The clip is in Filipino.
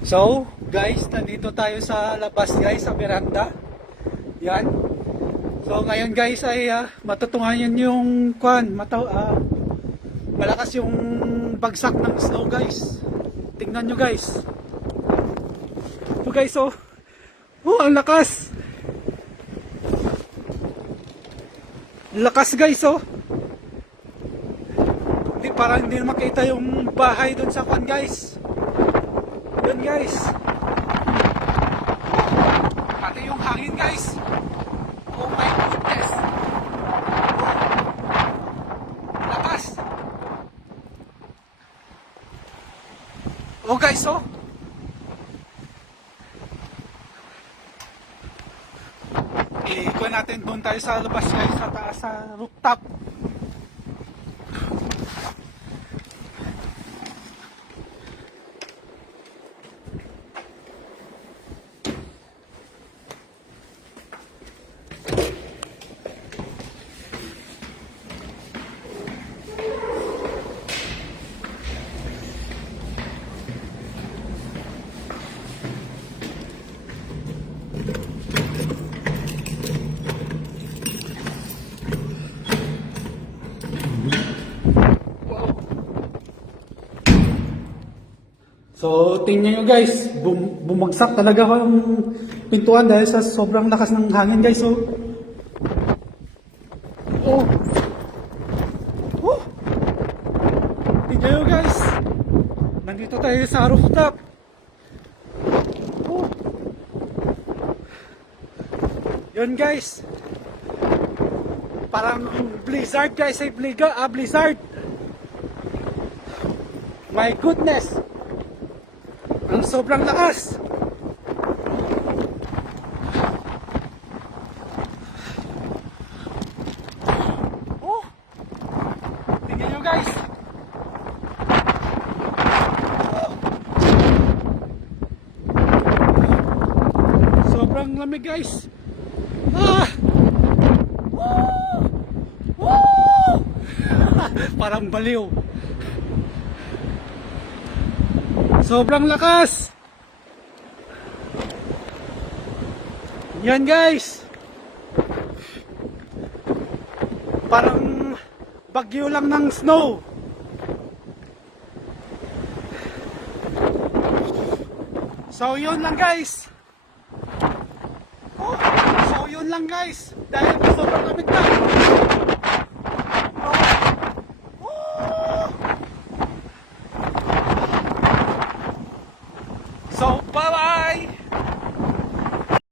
So, guys, nandito tayo sa labas guys, sa veranda. Yan. So, ngayon guys ay matutungayan yung malakas yung bagsak ng snow guys. Tingnan nyo guys. So guys, oh. Oh, ang lakas. Lakas guys, oh. Parang hindi na makita yung bahay dun sa kwan guys. Yun guys. Pati yung hangin guys. Oh my goodness. Lakas. Oh guys, oh. Ikuha natin doon tayo sa labas guys, sa taas sa rooftop. So, tingnan nyo guys, bumagsak talaga ang pintuan dahil sa sobrang lakas ng hangin guys. So, oh, oh, tingnan nyo guys, nandito tayo sa rooftop. Oh, yun guys, parang blizzard guys, ay blizzard. My goodness. Ang sobrang lakas. Oh, tingnan nyo guys. Sobrang lamig guys. Ah! Woo! Woo! Parang baliw. Sobrang lakas. Yan guys. Parang bagyo lang ng snow. So yun lang guys. Oh, so yun lang guys. Dahil sobrang lamig na. So bye bye.